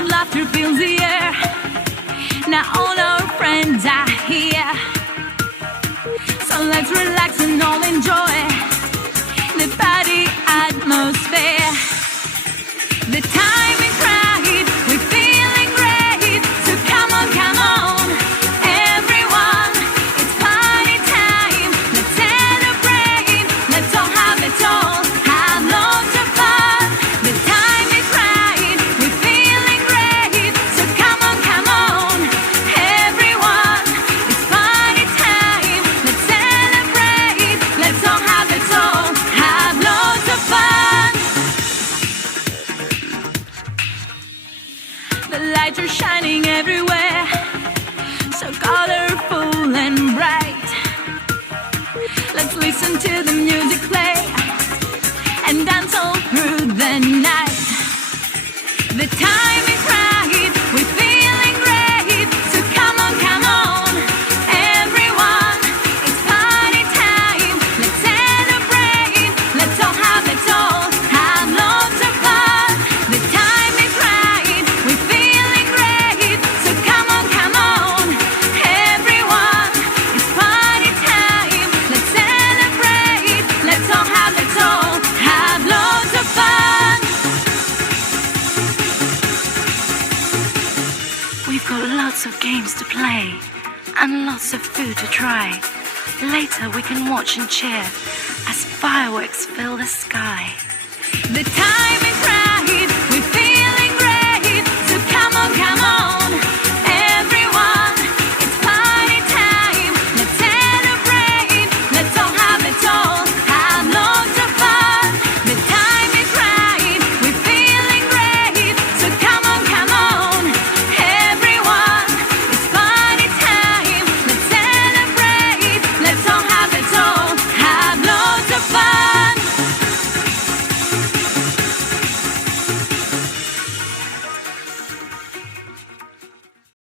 of laughter fills the air. Now all our friends are here, so let's relax and all enjoy the party atmosphere. The time is right, we're feeling great, so come on, everyone, it's party time. Let's celebrate, let's all have it all, have lots of fun. The time is right, we're feeling great, so come on, everyone, it's party time. Let's celebrate, let's all have it all, have lots of fun. The lights are shining everywhere, so colorful and bright. Let's listen to the music play and dance all through the night. The time is right, we're feeling great, so come on, everyone, it's party time. Let's celebrate, let's all have it all, have lots of fun. The time is right, we're feeling great, so come on, everyone, it's party time. Let's celebrate, let's all have it all, have lots of fun. We've got lots of games to play and lots of food to try. Later we can watch and cheer as fireworks fill the sky.